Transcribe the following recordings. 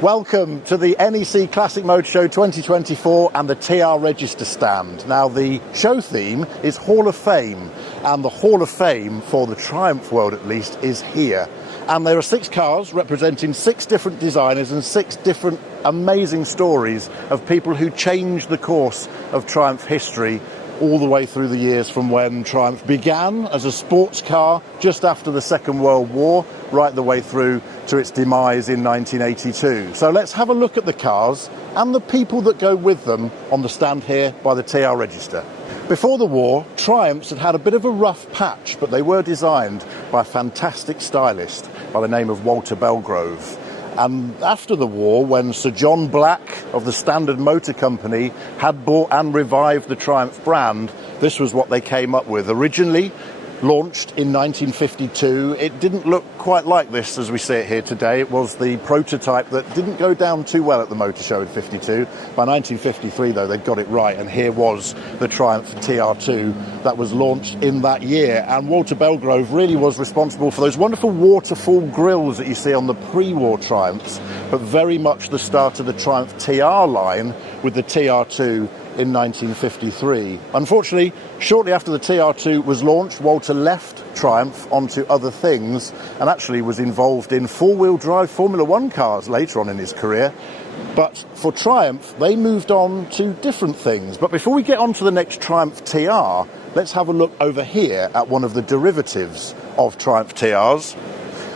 Welcome to the NEC Classic Motor Show 2024 and the TR Register stand. Now, the show theme is Hall of Fame, and the Hall of Fame, for the Triumph world at least, is here. And there are 6 cars representing 6 different designers and 6 different amazing stories of people who changed the course of Triumph history all the way through the years from when Triumph began as a sports car just after the Second World War, right the way through to its demise in 1982. So let's have a look at the cars and the people that go with them on the stand here by the TR Register. Before the war, Triumphs had had a bit of a rough patch, but they were designed by a fantastic stylist by the name of Walter Belgrove. And after the war, when Sir John Black of the Standard Motor Company had bought and revived the Triumph brand, this was what they came up with. Originally launched in 1952, it didn't look quite like this as we see it here today. It was the prototype that didn't go down too well at the motor show in 52. By 1953, though, they'd got it right, and here was the Triumph TR2 that was launched in that year. And Walter Belgrove really was responsible for those wonderful waterfall grills that you see on the pre-war Triumphs, but very much the start of the Triumph TR line with the TR2 in 1953. Unfortunately, shortly after the TR2 was launched, Walter left Triumph onto other things and actually was involved in four-wheel drive Formula One cars later on in his career. But for Triumph, they moved on to different things. But before we get on to the next Triumph TR, let's have a look over here at one of the derivatives of Triumph TRs.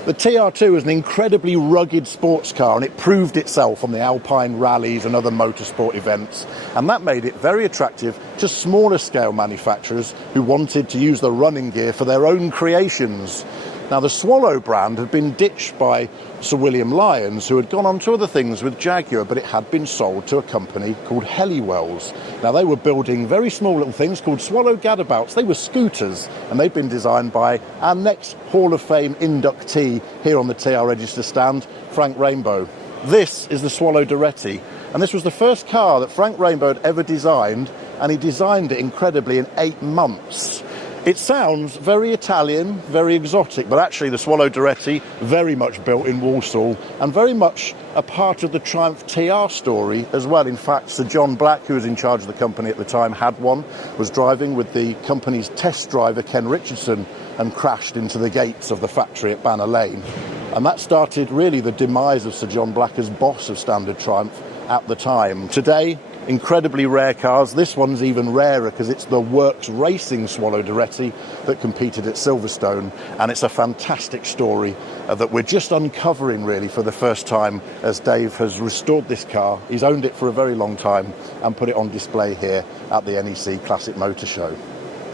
The TR2 was an incredibly rugged sports car, and it proved itself on the Alpine rallies and other motorsport events, and that made it very attractive to smaller scale manufacturers who wanted to use the running gear for their own creations. Now, the Swallow brand had been ditched by Sir William Lyons, who had gone on to other things with Jaguar, but it had been sold to a company called Hellywells. Now, they were building very small little things called Swallow Gadabouts. They were scooters, and they'd been designed by our next Hall of Fame inductee here on the TR Register stand, Frank Rainbow. This is the Swallow Doretti, and this was the first car that Frank Rainbow had ever designed, and he designed it incredibly in 8 months. It sounds very Italian, very exotic, but actually the Swallow Doretti, very much built in Walsall and very much a part of the Triumph TR story as well. In fact, Sir John Black, who was in charge of the company at the time, had one, was driving with the company's test driver, Ken Richardson, and crashed into the gates of the factory at Banner Lane. And that started really the demise of Sir John Black as boss of Standard Triumph at the time. Today, incredibly rare cars. This one's even rarer because it's the Works Racing Swallow Doretti that competed at Silverstone, and it's a fantastic story that we're just uncovering really for the first time as Dave has restored this car. He's owned it for a very long time and put it on display here at the NEC Classic Motor Show.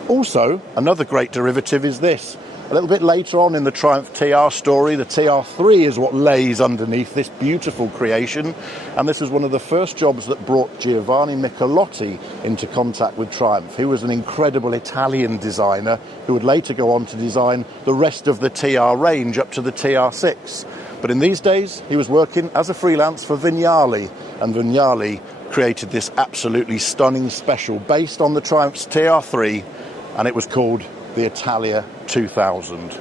Also, another great derivative is this. A little bit later on in the Triumph TR story, the TR3 is what lays underneath this beautiful creation, and this is one of the first jobs that brought Giovanni Michelotti into contact with Triumph. He was an incredible Italian designer who would later go on to design the rest of the TR range up to the TR6. But in these days, he was working as a freelance for Vignali, and Vignali created this absolutely stunning special based on the Triumph's TR3, and it was called the Italia 2000.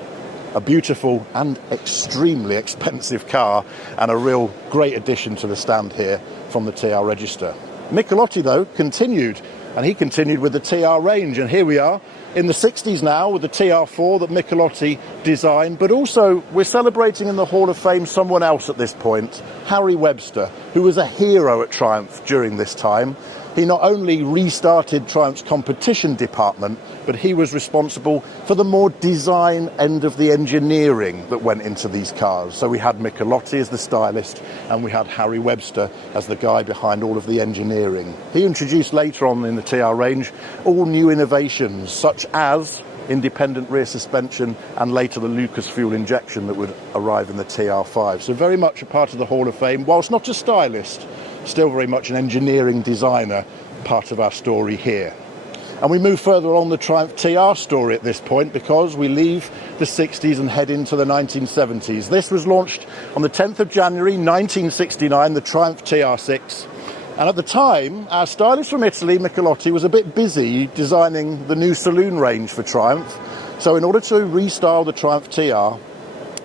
A beautiful and extremely expensive car, and a real great addition to the stand here from the TR Register. Michelotti, though, continued, and he continued with the TR range, and here we are in the 60s now with the TR4 that Michelotti designed, but also we're celebrating in the Hall of Fame someone else at this point, Harry Webster, who was a hero at Triumph during this time. He not only restarted Triumph's competition department, but he was responsible for the more design end of the engineering that went into these cars. So we had Michelotti as the stylist, and we had Harry Webster as the guy behind all of the engineering. He introduced later on in the TR range all new innovations, such as independent rear suspension and later the Lucas fuel injection that would arrive in the TR5. So very much a part of the Hall of Fame, whilst not a stylist, still very much an engineering designer, part of our story here. And we move further on the Triumph TR story at this point because we leave the 60s and head into the 1970s. This was launched on the 10th of January 1969, the Triumph TR6. And at the time, our stylist from Italy, Michelotti, was a bit busy designing the new saloon range for Triumph. So in order to restyle the Triumph TR,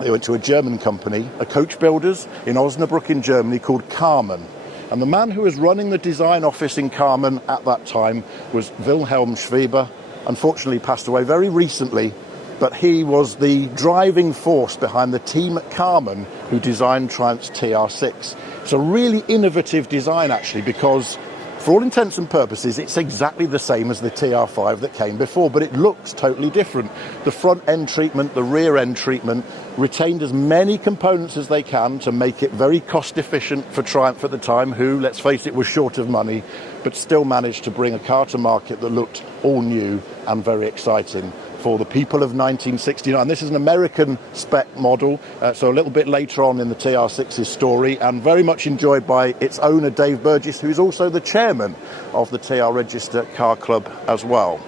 They went to a German company, a coach builders in Osnabrück in Germany called Mann. And the man who was running the design office in Mann at that time was Willhelm Schwebe. Unfortunately passed away very recently, but he was the driving force behind the team at Mann who designed Triumph's TR6. It's a really innovative design actually, because for all intents and purposes it's exactly the same as the TR5 that came before, but it looks totally different. The front end treatment, the rear end treatment retained as many components as they can to make it very cost efficient for Triumph at the time, who, let's face it, was short of money, but still managed to bring a car to market that looked all new and very exciting for the people of 1969. This is an American spec model, so a little bit later on in the TR6's story, and very much enjoyed by its owner Dave Burgess, who's also the chairman of the TR Register Car Club as well.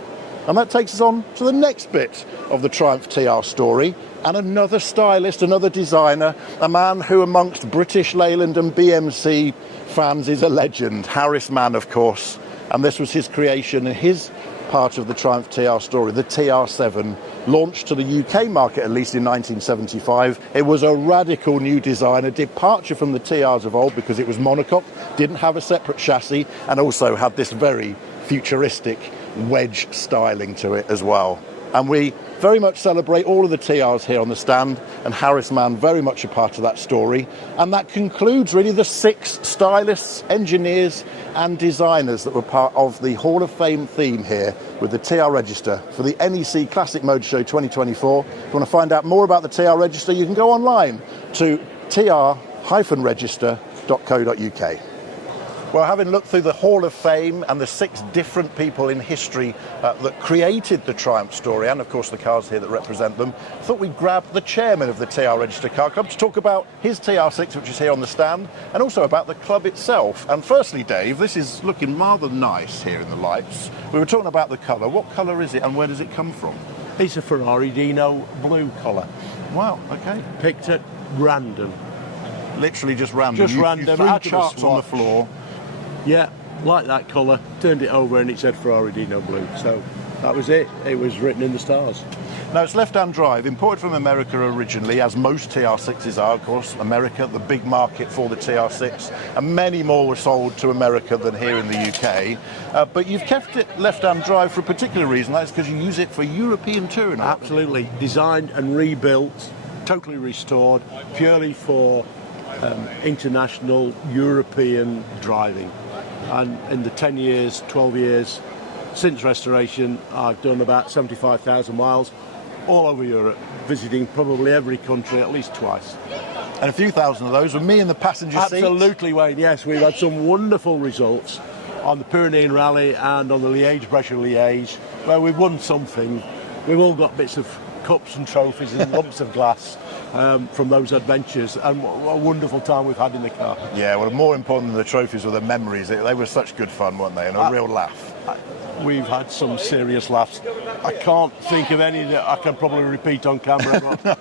And that takes us on to the next bit of the Triumph TR story, and another stylist, another designer, a man who amongst British Leyland and BMC fans is a legend, Harris Mann, of course. And this was his creation and his part of the Triumph TR story, the TR7, launched to the UK market at least in 1975. It was a radical new design, a departure from the TRs of old because it was monocoque, didn't have a separate chassis, and also had this very futuristic wedge styling to it as well. And we very much celebrate all of the TRs here on the stand, and Harris Mann very much a part of that story. And that concludes really the 6 stylists, engineers and designers that were part of the Hall of Fame theme here with the TR Register for the NEC Classic Motor Show 2024. If you want to find out more about the TR Register, you can go online to tr-register.co.uk. Well, having looked through the Hall of Fame and the 6 different people in history that created the Triumph story, and of course the cars here that represent them, I thought we'd grab the chairman of the TR Register Car Club to talk about his TR6, which is here on the stand, and also about the club itself. And firstly, Dave, this is looking rather nice here in the lights. We were talking about the colour. What colour is it and where does it come from? It's a Ferrari Dino blue colour. Wow, okay. Picked at random. Literally just random. Just random. You threw charts on the floor. Yeah, like that colour, turned it over and it said Ferrari Dino blue. So that was it. It was written in the stars. Now, it's left-hand drive, imported from America originally, as most TR6s are, of course. America, the big market for the TR6, and many more were sold to America than here in the UK. But you've kept it left-hand drive for a particular reason. That's because you use it for European touring. Absolutely. Designed and rebuilt, totally restored, purely for international European driving. And in the 10 years, 12 years since restoration, I've done about 75,000 miles all over Europe, visiting probably every country at least twice. And a few thousand of those were me in the passenger seat. Absolutely, Wayne, yes. We've had some wonderful results on the Pyrenean Rally and on the Liège-Brescia-Liège, where we've won something. We've all got bits of cups and trophies and lumps of glass from those adventures, and what a wonderful time we've had in the car. Yeah, well, more important than the trophies were the memories. They were such good fun, weren't they? And a real laugh. We've had some serious laughs. I can't think of any that I can probably repeat on camera, but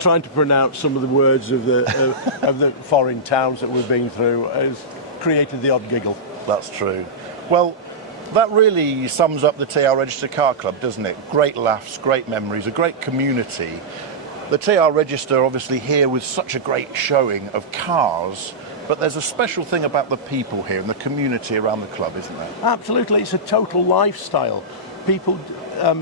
trying to pronounce some of the words of the foreign towns that we've been through has created the odd giggle. That's true. Well, that really sums up the TR Register Car Club, doesn't it? Great laughs, great memories, a great community. The TR Register obviously here with such a great showing of cars, but there's a special thing about the people here and the community around the club, isn't there? Absolutely, it's a total lifestyle. People are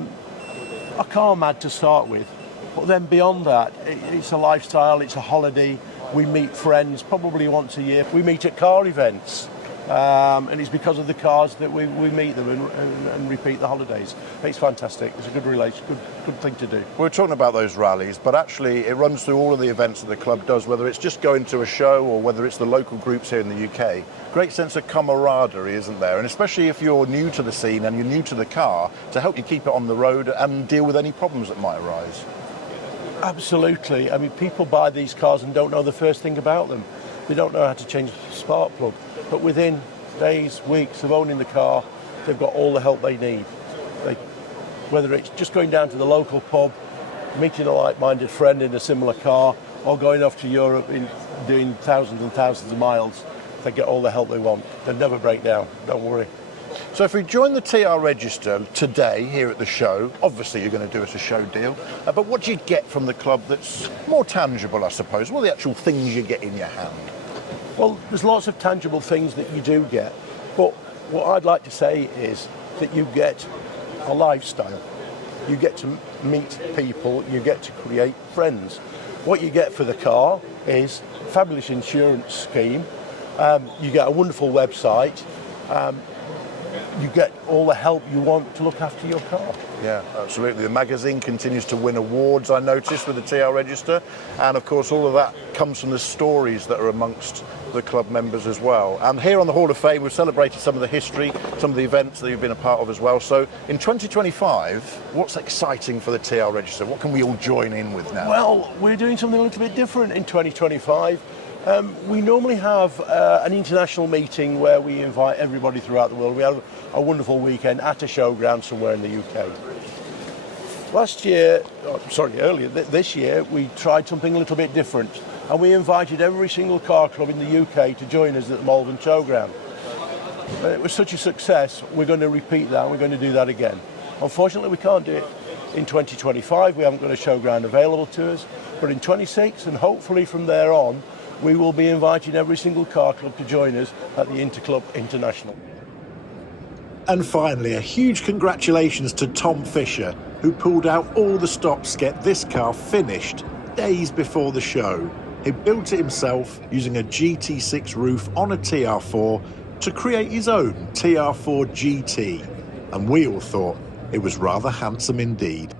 car mad to start with, but then beyond that, it's a lifestyle, it's a holiday. We meet friends probably once a year. We meet at car events. And it's because of the cars that we meet them and repeat the holidays. It's fantastic. It's a good relation, good thing to do. We're talking about those rallies, but actually it runs through all of the events that the club does, whether it's just going to a show or whether it's the local groups here in the UK. Great sense of camaraderie, isn't there? And especially if you're new to the scene and you're new to the car, to help you keep it on the road and deal with any problems that might arise. Absolutely. I mean, people buy these cars and don't know the first thing about them. They don't know how to change a spark plug. But within days, weeks of owning the car, they've got all the help they need. Whether it's just going down to the local pub, meeting a like-minded friend in a similar car, or going off to Europe in doing thousands and thousands of miles, they get all the help they want. They never break down, don't worry. So if we join the TR register today here at the show, obviously you're going to do us a show deal, but what do you get from the club that's more tangible, I suppose? What are the actual things you get in your hand? Well, there's lots of tangible things that you do get, but what I'd like to say is that you get a lifestyle. You get to meet people, you get to create friends. What you get for the car is a fabulous insurance scheme, you get a wonderful website, you get all the help you want to look after your car. Yeah, absolutely. The magazine continues to win awards, I noticed, with the TR Register. And of course, all of that comes from the stories that are amongst the club members as well. And here on the Hall of Fame, we've celebrated some of the history, some of the events that you've been a part of as well. So in 2025, what's exciting for the TR Register? What can we all join in with now? Well, we're doing something a little bit different in 2025. We normally have an international meeting where we invite everybody throughout the world. We have a wonderful weekend at a showground somewhere in the UK. Earlier this year, we tried something a little bit different, and we invited every single car club in the UK to join us at the Malvern Showground. It was such a success, we're going to repeat that, and we're going to do that again. Unfortunately, we can't do it in 2025. We haven't got a showground available to us, but in 26, and hopefully from there on, we will be inviting every single car club to join us at the Interclub International. And finally, a huge congratulations to Tom Fisher, who pulled out all the stops to get this car finished days before the show. He built it himself using a GT6 roof on a TR4 to create his own TR4 GT. And we all thought it was rather handsome indeed.